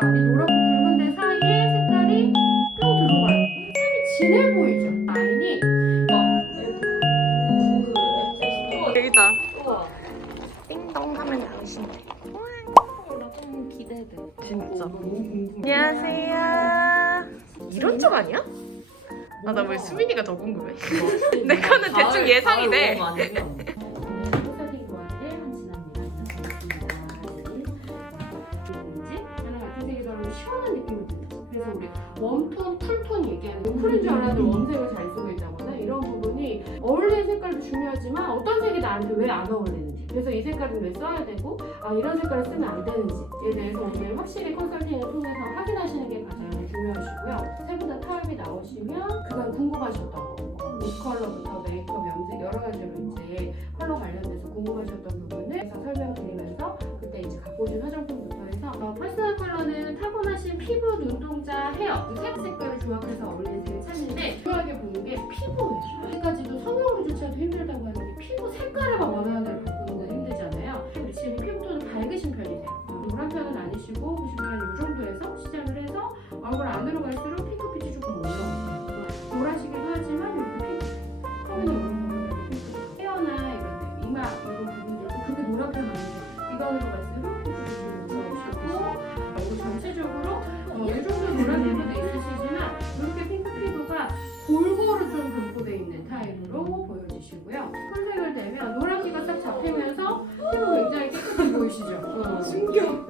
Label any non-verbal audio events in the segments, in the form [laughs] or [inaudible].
많이 노랗고 붉은 데 사이에 색깔이 또 들어가요. 색이 진해 보이죠? 라인이 여기다. 띵동 하면 당신들. 나좀 기대돼. 진짜. 안녕하세요. 이런 쪽 아니야? 아 나 왜 수민이가 더 궁금해? [laughs] 내 거는 대충 예상이 돼. 쿨인 줄 알았는데 웜색을 잘 쓰고 있다거나 이런 부분이 어울리는 색깔도 중요하지만 어떤 색이 나한테 왜 안 어울리는지 그래서 이 색깔은 왜 써야 되고 아 이런 색깔을 쓰면 안 되는지에 대해서 오늘 확실히 컨설팅을 통해서 확인하시는 게 가장 중요하시고요. 세 분 다 타입이 나오시면 그간 궁금하셨던 거, 립 컬러부터 메이크업, 염색 여러 가지로 이제 컬러 관련돼서 궁금하셨던 부분을 설명드리면서 그때 이제 갖고 오신 화장품부터 해서 어, 퍼스널 컬러는 타고나신 피부, 눈동자, 헤어 이색 색깔을 조합해서 어울리는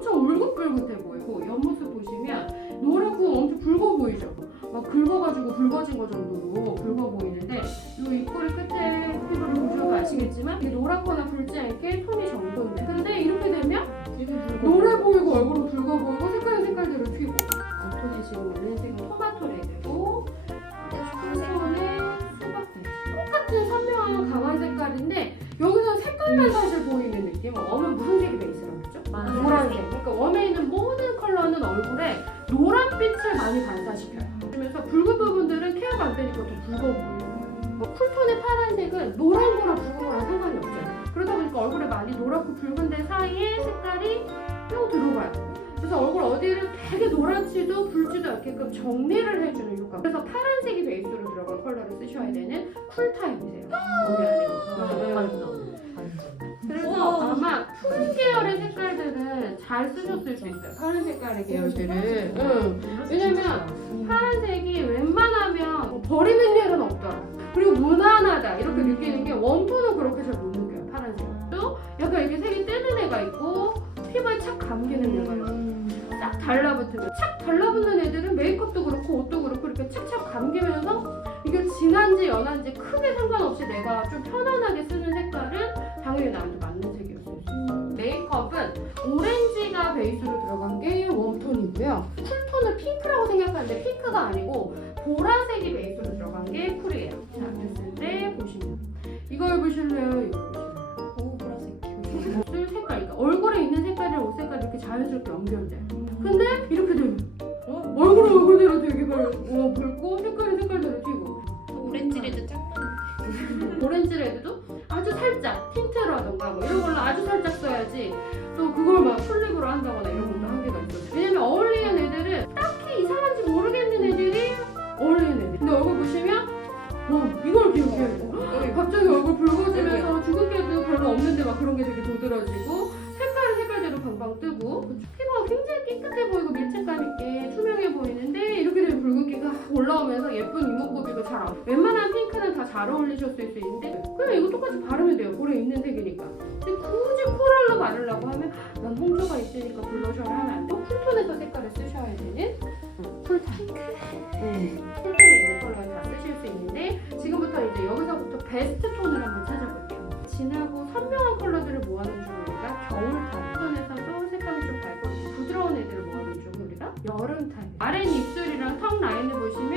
엄청 울긋불긋해 보이고 옆모습 보시면 노랗고 엄청 붉어 보이죠? 막 긁어가지고 붉어진 거 정도로 붉어 보이는데 이 입꼬리 끝에 피부를 보셔도 아시겠지만 이게 노랗거나 붉지 않게 톤이 정돈돼. 근데 이렇게 되면 노래 보이고 얼굴은 붉 얼굴에 노란빛을 많이 반사시켜요 그러면서 붉은 부분들은 케어가 안 되니까 더 붉어 보이고 뭐 쿨톤의 파란색은 노란 거랑 붉은 거랑 상관이 없잖아요 그러다 보니까 얼굴에 많이 노랗고 붉은데 사이에 색깔이 또 들어가요 그래서 얼굴 어디를 되게 노랗지도 붉지도 않게끔 정리를 해주는 효과. 그래서 파란색이 베이스로 들어간 컬러를 쓰셔야 되는 쿨 타입이세요. 거기 안에. 그래서 아마 푸른 계열의 색깔들은 잘 쓰셨을 수 있어요. 파란 색깔의 계열들은. 응. 왜냐면 파란색이 웬만하면 뭐 버리는 일은 없더라. 그리고 무난하다 이렇게 느끼는 게 웜톤은 그렇게 잘 못 느껴요. 파란색은. 또 약간 이렇게 색이 뜨는 애가 있고 피부에 착 감기는 애가 있고. 싹 달라붙는 거. 착 달라붙는 애들은 메이크업도 그렇고 옷도 그렇고 이렇게 착착 감기면서 이게 진한지 연한지 크게 상관없이 내가 좀 편 오렌지가 베이스로 들어간 게 웜톤이고요. 쿨톤을 핑크라고 생각하는데 핑크가 아니고 보라색이 베이스로 들어간 게 쿨이에요. 자, 됐을 때 보시면 이걸 보실래요? 이거 보실래요? 오 보라색. 옷을 색깔, 그러니까 얼굴에 있는 색깔이랑 옷 색깔이 이렇게 자연스럽게 연결돼요. 근데 이렇게 되면 얼굴은 얼굴대로 되게 별, 어, 붉고 색깔이 색깔대로 튀고 오렌지 레드 짱 오렌지 레드도 아주 살짝 틴트로 하던가 뭐 이런 걸로 아주 살짝 써야지 플립으로 한다거나 이런 것도 한계가 있어요. 왜냐면 어울리는 애들은 딱히 이상한지 모르겠는 애들이 어울리는 애들. 근데 얼굴 보시면 와 이걸 기억해야 돼. 갑자기 얼굴 붉어지면서 주근깨도 별로 없는데 막 그런 게 되게 도드라지고 색깔은 색깔대로 방방 뜨고 피부가 굉장히 깨끗해 보이고 밀착감 있게 올라오면서 예쁜 이목구비도 잘 안. 웬만한 핑크는 다 잘 어울리셨을 수 있는데 그냥 이거 똑같이 바르면 돼요. 볼에 있는 색이니까. 근데 굳이 코랄로 바르려고 하면 난 홍조가 있으니까 블러셔를 하면 안 돼. 쿨톤에서 색깔을 쓰셔야 되는 쿨톤. 쿨톤에 있는 컬러를 다 쓰실 수 있는데 지금부터 이제 여기서부터 베스트 톤을 한번 찾아볼게요. 진하고 선명한 컬러들을 모아놓은 중 우리가 겨울 타입. 톤에서도 색깔이 좀 밝고 부드러운 애들을 모아놓은 중 우리가 여름 타입. 아랫 입술이랑 턱 라인을 보시면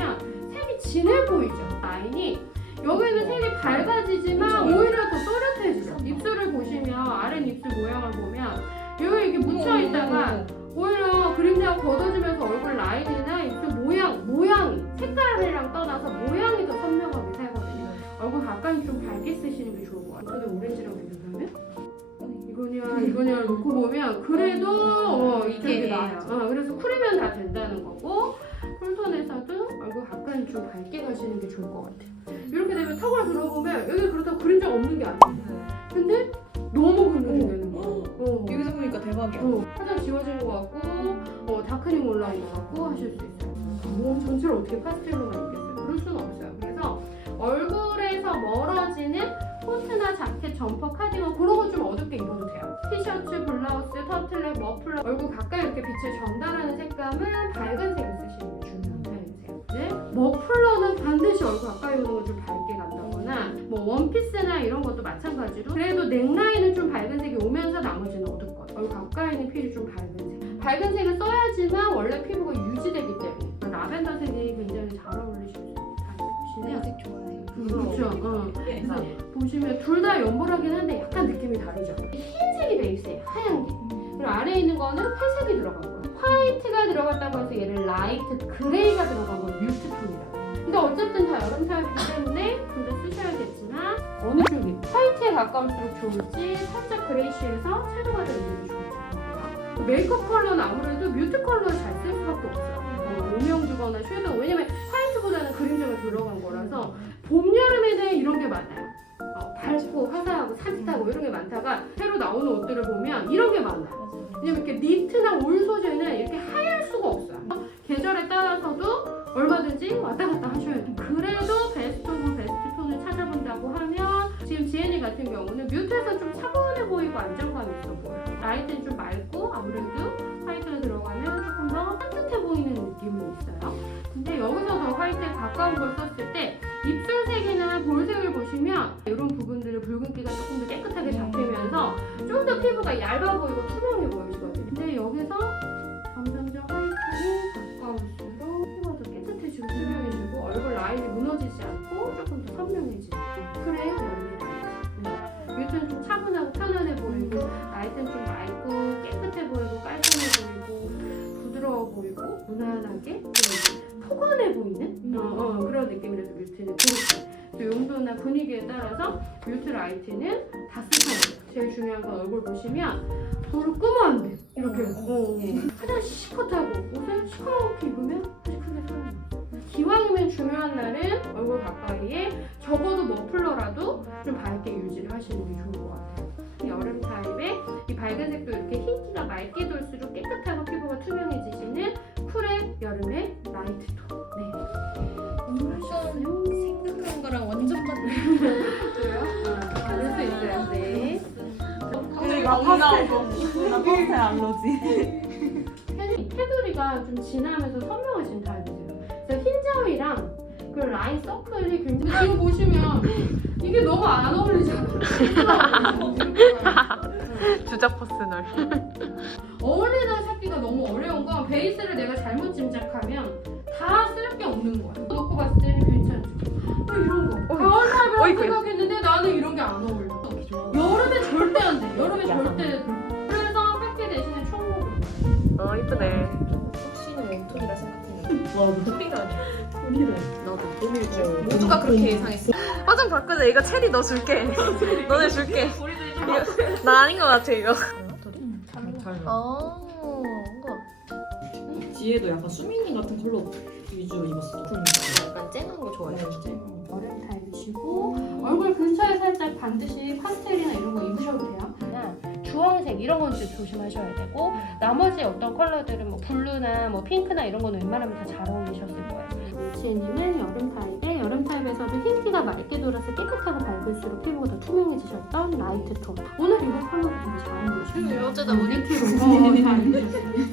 진해 보이죠? 라인이 여기는 색이 밝아지지만 오히려 더 또렷해지죠. 입술을 보시면 아랫 입술 모양을 보면 여기 이렇게 묻혀 있다가 오히려 그림자가 걷어지면서 얼굴 라인이나 입술 모양, 모양이 색깔이랑 떠나서 모양이 더 선명하게 살거든요. 얼굴 가까이 좀 밝게 쓰시는 게 좋을 것 같아요. 근데 오렌지랑 비교하면 이거냐 이거냐 놓고 보면 그래도 어, 이게 나아요. 어, 그래서 쿨이면 다 된다는 거고 쿨톤에서도 얼굴 가까이 좀 밝게 가시는 게 좋을 것 같아요. 이렇게 되면 턱을 들어보면 여기 그렇다고 그림자 없는 게 아니에요. 근데 너무 그림이 되는 거예요. 어. 여기서 보니까 대박이야. 어, 화장 지워진 것 같고 어, 다크닝 올라온 것 같고 하실 수 있어요. 몸 전체를 어떻게 파스텔로만 입겠어요? 그럴 수는 없어요. 그래서 얼굴에서 멀어지는 코트나 자켓, 점퍼, 카디건 그런 거 좀 어둡게 입어도 돼요. 티셔츠, 블라우스, 터틀넥, 머플러 얼굴 가까이 이렇게 빛을 전달하는 색감은 밝은 색을 쓰시는 머플러는 반드시 얼굴 가까이 오는 걸 좀 밝게 간다거나 뭐 원피스나 이런 것도 마찬가지로 그래도 넥라인은 좀 밝은 색이 오면서 나머지는 어둡거든. 얼굴 가까이 있는 필이 좀 밝은 색. 밝은 색을 써야지만 원래 피부가 유지되기 때문에 라벤더 색이 굉장히 잘 어울리실 수 타입이시네요. 색 좋아해요. 그렇죠. 어. 그래서 보시면 둘 다 연보라긴 한데 약간 느낌이 다르죠. 흰색이 베이스예요. 하얀 게. 그리고 아래에 있는 거는 회색이 들어간 거예요. 화이트가 들어갔다고 해서 얘를 라이트 그레이가 들어간 건 뮤트 톤이라고. 근데 어쨌든 다 여름 타입이기 때문에 둘다 쓰셔야겠지만 어느 쪽이 화이트에 가까울수록 좋을지 살짝 그레이시에서 섀도우가 들어있는 게 좋을지. 메이크업 컬러는 아무래도 뮤트 컬러를 잘 쓸 수밖에 없어요. 어, 오명 주거나 섀도우 왜냐면 화이트보다는 그림자가 들어간 거라서 봄 여름에는 이런 게 많아요. 어, 밝고 화사하고 산뜻하고 이런 게 많다가 새로 나오는 옷들을 보면 이런 게 많아요. 왜냐면 이렇게 니트나 울 소재는 이렇게 하얄 수가 없어요. 계절에 따라서도 얼마든지 왔다 갔다 하셔야 돼요. 그래도 베스트 오브 베스트 톤을 찾아본다고 하면 지금 지엔이 같은 경우는 뮤트에서 좀 차분해 보이고 안정감이 있어 보여요. 라이트는 좀 맑고 아무래도 화이트가 들어가면 조금 더 산뜻해 보이는 느낌이 있어요. 근데 여기서 더 화이트에 가까운 걸 썼을 때 입술색이나 볼색을 보시면 피부가 얇아 보이고 투명해 보이시거든요. 근데 여기서 점점점 화이트에 가까울수록 피부가 더 깨끗해지고 투명해지고 얼굴 라인이 무너지지 않고 조금 더 선명해지고 그래 라이트. 네. 뮤트는 좀 차분하고 편안해 보이고 라이트는 좀 맑고 깨끗해 보이고 깔끔해 보이고 부드러워 보이고 무난하게 보이고 어, 어, 그런 느낌이라서 뮤트는 또 용도나 분위기에 따라서 뮤트 라이트는 다 쓰셔야 돼요. 제일 중요한 건 얼굴 보시면 볼을 끄면 안 돼요. 이렇게 어, 화장 시커하고 옷을 시커멓게 입으면 사실 크게 없어요. 기왕이면 중요한 날은 얼굴 가까이에 적어도 머플러라도 좀 밝게 유지를 하시는 게 좋을 것 같아요. 여름 타입에 이 밝은 색도 이렇게 흰기가 맑게 돌수록 깨끗하고 피부가 투명해지시는 쿨의 여름의 라이트 톤. 네. 아, 그럴 수 있어요. 네. 나 파스텔 나 파스텔 알러지 테두리, 테두리가 좀 진하면서 선명하신 타입이세요. 그래서 흰 자위랑 그 라인 서클이 굉장히 지금 보시면 이게 너무 안 어울리잖아요. 주작 퍼스널. 어울리는 찾기가 너무 어려운 건 베이스를 내가 잘못 어이구야. 생각했는데 나는 이런 게 안 어울려. 여름에 절대 안 돼. 여름에 절대. 그래서 팩트 대신에 총목으로. 어 이쁘네. 혹시는 웜톤이라 생각했는데 와 소리가 아니야 우리를 나도 모두가 그렇게 예상했어 화장 바꾸자. 이거 체리 너 줄게. 너네 줄게. 나 아닌 것 같아 이거. 잘 뒤에도 약간 수민이 같은 컬러 위주로 입었어 약간 쨍한 거 좋아해 진짜 여름 타입이시고 얼굴 근처에 살짝 반드시 파스텔이나 이런 거 입으셔도 돼요. 그냥 주황색 이런 건 좀 조심하셔야 되고 나머지 어떤 컬러들은 뭐 블루나 뭐 핑크나 이런 거는 웬만하면 다 잘 어울리셨을 거예요. 지혜님은 여름 타입에 여름 타입에서도 흰기가 맑게 돌아서 깨끗하고 밝을수록 피부가 더 투명해지셨던 라이트 톤. 오늘 이거 컬러도 되게 잘 어울리시네요. 어쩌다 보니 어,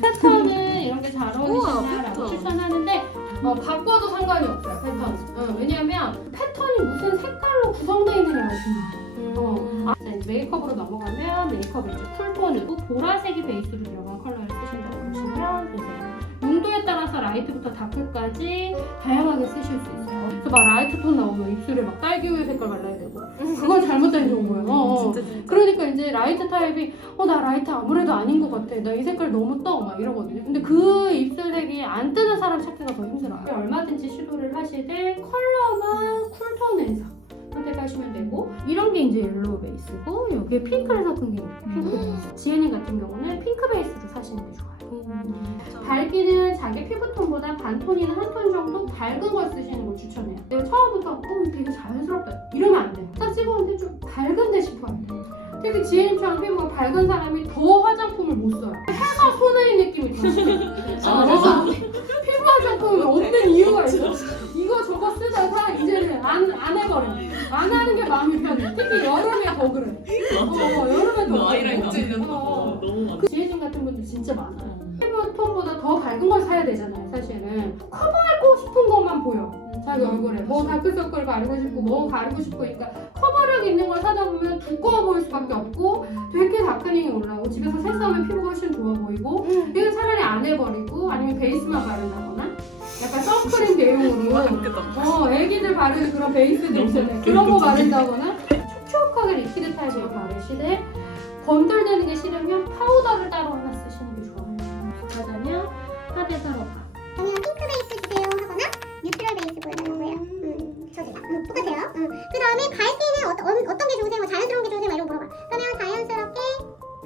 패턴은 이런 게 잘 어울리시냐라고. 추천하는데 어, 바꿔도 상관이 없어요 패턴. 어, 왜냐하면 패턴이 무슨 색깔로 구성되어 있느냐가 중요해요. 어, 아, 자, 이제 메이크업으로 넘어가면 메이크업 이제 쿨톤이고 보라색이 베이스로 들어간 컬러를 쓰신다고 보시면 되세요. 용도에 따라서 라이트부터 다크까지 다양하게 쓰실 수 있어요. 그래서 막 라이트 톤 나오면 입술에 막 딸기우유 색깔 발라야 되고 그건 잘못된 정보예요. 어, 어. 그러니까 이제 라이트 타입이 어 나 라이트 아무래도 아닌 것 같아 나 이 색깔 너무 떠 막 이러거든요 근데 그 입술색이 안 뜨는 사람 찾기가 더 힘들어요 얼마든지 시도를 하시되 컬러만 쿨톤에서 선택하시면 되고 이런 게 이제 옐로우 베이스고 여기에 핑크를 섞은 게 핑크 베이스. 지혜님 같은 경우는 핑크 베이스로 사시는 게 좋아요. 밝기는 자기 피부톤보다 반톤이나 한 톤 정도 밝은 걸 쓰시는 걸 추천해요. 내가 처음부터 어 되게 자연스럽다 이러면 안 돼요. 딱 찍었는데 좀 밝은데 싶어야 돼. 특히 지혜님처럼 피부가 밝은 사람이 더 화장품을 못 써요. 해가 손해인 느낌이 들어요. [laughs] 아, 그래서 피부 화장품이 없는 이유가 있어. 이거 저거 쓰다가 이제는 안, 안 해버려. 안 하는 게 마음이 편해. 특히 여름에 더 그래. 밝은 걸 사야 되잖아요, 사실은. 커버하고 싶은 것만 보여. 자기 얼굴에. 뭐 다크서클 가리고 싶고, 뭐 가리고 싶으니까 커버력 있는 걸 사다 보면 두꺼워 보일 수밖에 없고, 되게 다크닝이 올라오고, 집에서 세수하면 피부가 훨씬 좋아 보이고, 이거 차라리 안 해버리고, 아니면 베이스만 바른다거나, 약간 선크림 대용으로. [laughs] 어, 애기들 바르는 그런 베이스들 있잖아요. 그런 거 바른다거나, 촉촉하게 리퀴드 타입으로 바르시되, 번들대는 게 싫으면 파우더를 따로 하나 쓰시는 게 하대사로 가. 아니면 핑크 베이스 주세요 하거나 뉴트럴 베이스 보여달라고 해요. 음, 저기 음, 똑같아요. 음. 그 다음에 밝기는 어떤 어, 어떤 게 좋으세요? 뭐 자연스러운 게 좋으세요? 막 이런 거 물어봐. 그러면 자연스럽게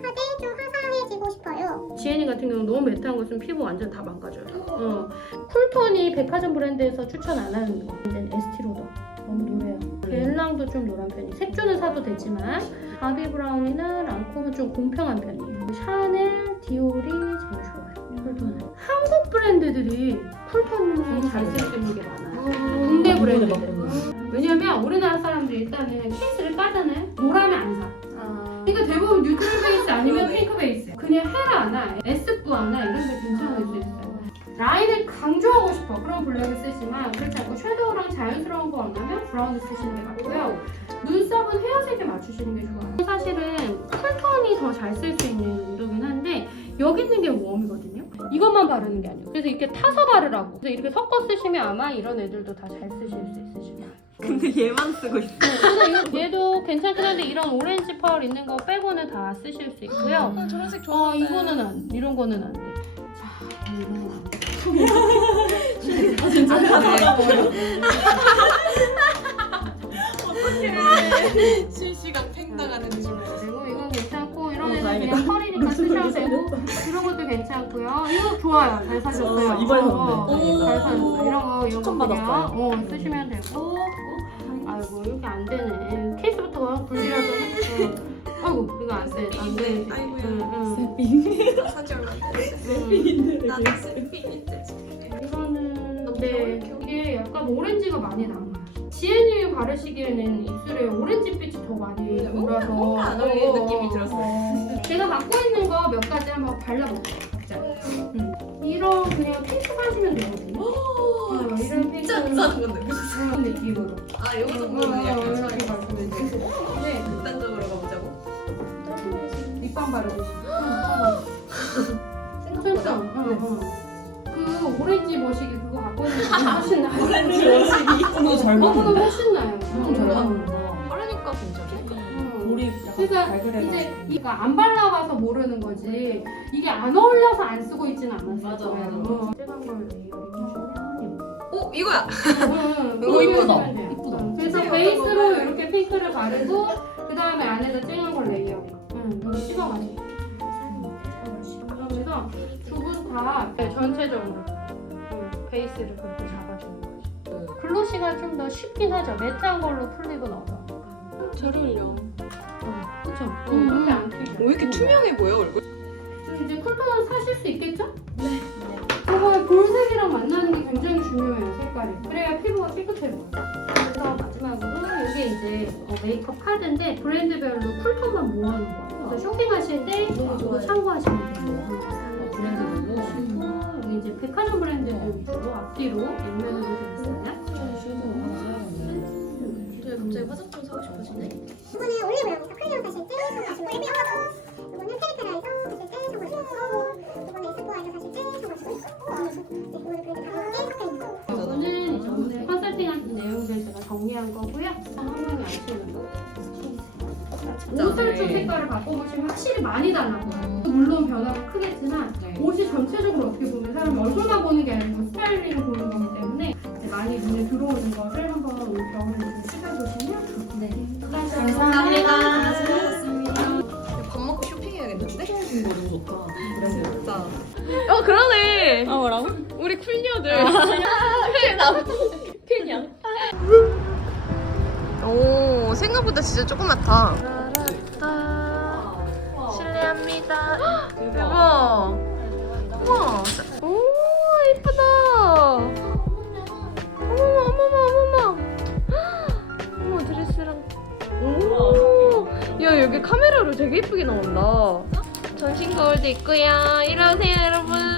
하되 좀 화사해지고 싶어요. 지혜니 같은 경우는 너무 매트한 거 쓰면 피부 완전 다 망가져요. 어. 쿨톤이 백화점 브랜드에서 추천 안 하는 거. 근데 에스티로더 너무 노래요. 벨랑도 좀 노란 편이. 색조는 사도 되지만 바비 브라운이나 랑콤은 좀 공평한 편이에요. 샤넬, 디올이 제일. 한국 브랜드들이 쿨톤을 잘 쓰는 게 많아요. 국내 브랜드들. 왜냐면 우리나라 사람들이 일단은 케이스를 까잖아요. 노라면 안 사. 그러니까 대부분 뉴트럴 [laughs] 베이스 아니면 핑크 베이스. 그냥 헤라나 에스쁘아나 이런 데 괜찮을 수 있어요. 라인을 강조하고 싶어. 그런 블랙을 쓰지만 그렇지 않고 섀도우랑 자연스러운 거 원하면 브라운을 쓰시는 게 맞고요. 눈썹은 헤어색에 맞추시는 게 좋아요. 사실은 쿨톤이 더 잘 쓸 수 있는 운동이긴 한데 여기 있는 게 웜이거든요. 이것만 바르는 게 아니에요. 그래서 이렇게 타서 바르라고. 그래서 이렇게 섞어 쓰시면 아마 이런 애들도 다 잘 쓰실 수 있으시죠. 근데 얘만 쓰고 있어. 그래서 이거- 얘도 괜찮긴 한데 이런 오렌지 펄 있는 거 빼고는 다 쓰실 수 있고요. 저런색 어 이거는 안 이런 거는 안 돼. 자 이거는 안 돼. 진짜 실시간 팽 나가는 중. 그리고 어, 애는 다행이다. 그냥 펄이니까 [laughs] 쓰셔도 되고 이런 것도 괜찮고요. 이거 좋아요. 잘 사셨어요. 어, 이번에 어, 샀네. 잘 사셨어요. 이런 거 이런 거 추천받았어요. 그냥 어, 쓰시면 되고. 어, 아이고 이렇게 안 되네. 케이스부터 분리하잖아. 응. 아이고 이거 안 돼. 안 돼. 아이고야. 응, 응. 사지 얼마 안. 응. 나도 셀피인데 지금. 이거는 너무 네 이게 약간 오렌지가 많이 남아요. 지혜님이 바르시기에는 입술에 오렌지빛이 더 많이 네, 뭔가- 돌아서 뭔가 안 어울리는 어, 느낌이 들었어요. 어. 제가 갖고 있는 거 몇 가지 한번 발라볼게요. 각자. 음. 이런 그냥 핑크 사시면 되거든요. 어, 이런 핑크 진짜 비싼 건데. 이런 느낌으로. 아, 요거 어, 정도는 어, 약간 이렇게 차이. 바르면 되고. 네, 극단적으로 가보자고. 립밤 바르듯이. [gasps] 생각보다. 그 오렌지 머시기 그거 갖고 있는 게 훨씬 [laughs] 나아요. 오렌지 머시기. 어, 잘 그거보다 맞는데? 훨씬 나아요. 음, 잘 음. 맞는구나. 바르니까 괜찮네. 음. 볼이 약간 그러니까 이제 이가 안 발라봐서 모르는 거지 이게 안 어울려서 안 쓰고 있지는 않았어요. 맞아, 맞아. 어. 걸 오, 이거야. [laughs] 너무 이쁘다. 이쁘다. 응. 그래서 베이스로. 이렇게 핑크를 바르고 그 다음에 안에다 쨍한 걸 레이어링. 응. 이거 씹어가지고. 그래서 다 전체적으로 응, 베이스를 그렇게 잡아주는 거죠. 글로시가 좀 더 쉽긴 하죠. 매트한 걸로 풀립은 어려워. 잘 어울려. 그쵸? 음. 그렇게 안 튀죠. 왜 이렇게 투명해 보여, 얼굴? 지금 이제 쿨톤을 사실 수 있겠죠? 네. 저거 볼색이랑 만나는 게 굉장히 중요해요, 색깔이. 그래야 피부가 깨끗해 보여요. 그래서 마지막으로 이게 이제 어, 메이크업 카드인데 브랜드별로 쿨톤만 모아놓은 거예요. 그래서 쇼핑하실 때 너무 이거 좋아요. 참고하시면 돼요. 브랜드별로. 그리고 이제 백화점 브랜드들 위주로 앞뒤로 옆면으로 되어 있어요. 왜 갑자기 화장품 사고 싶어지네? 이거는 올리브영에서 클리오 사실 때 사가지고 있고 이거는 페리페라에서 사실 때 사가지고 있고 이거는 에스쁘아에서 사실 때 사가지고 있고 네, 이거는 그래도 가격에 이거는 이제 오늘 컨설팅한 내용들 제가 정리한 거고요. 한 명이 아시는 거. 그렇죠. 진짜. 옷살좀 네. 색깔을 바꿔보시면 확실히 많이 달라요. 물론 변화가 크겠지만 네. 옷이 전체적으로 어떻게 보면 사람 얼굴만 보는 게 아니고 스타일링을 보는 거기 때문에 이제 많이 눈에 들어오는 것을 한번 오늘 경험을 좀 시켜보시면 네. 감사합니다. 밥 먹고 쇼핑해야겠는데? 이거 너무 좋다. 진짜. 어 그러네. 아 뭐라고? 우리 쿨녀들. 아, 팬남. 팬이야. 아, 오 생각보다 진짜 조그맣다. 실례합니다. 대박. 우와. 오 이쁘다. 어머머 어머머 어머머. 어머 드레스랑. 오. 야 여기 카메라로 되게 이쁘게 나온다. 전신 거울도 있고요. 오세요 여러분.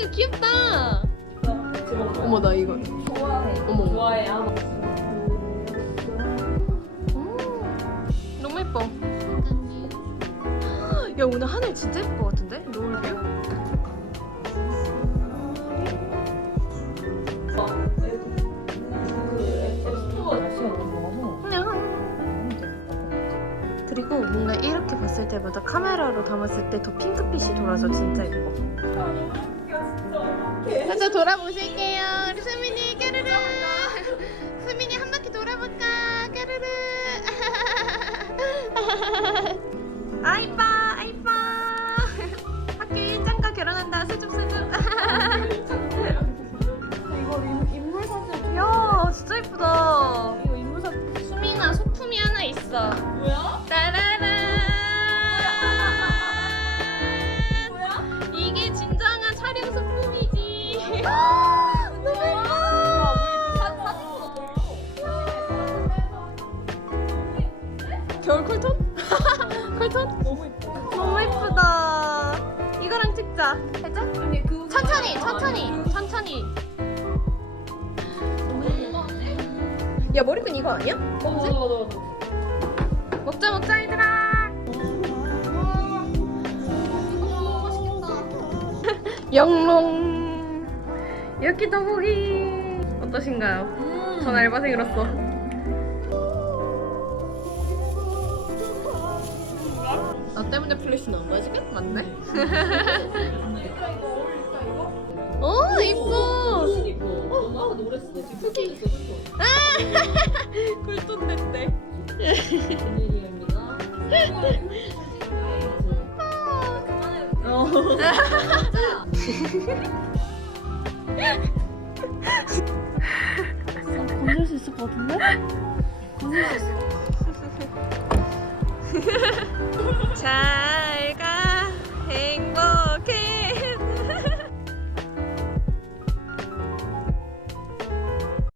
이거 귀엽다. 어머, 나 이거. 어머. 좋아해. 아, 음, 너무 예뻐. 야, 오늘 하늘 진짜 예쁠 것 같은데? 노을뷰? 너무 좋아서. 그리고 뭔가 이렇게 봤을 때보다 카메라로 담았을 때 더 핑크빛이 돌아서 진짜 예뻐. 가서 돌아보실게요. 우리 수민이 까르르. 수민이 한 바퀴 돌아볼까? 까르르. [laughs] 아 이뻐, 해줘? 아니 그 천천히, 천천히, 천천히. 야 머리끈 이거 아니야? 맞아, 맞아. 먹자 먹자 얘들아. 영롱. 여기도 보기. 어떠신가요? 전 알바생으로서. 근데 플래시 나온 거야 지금? 맞네? 오 이뻐 엄마가 노래 쓰 후기 굴돈 냈대 건질 수 있을 것 같은데? 건질 수 있을 [laughs] 자.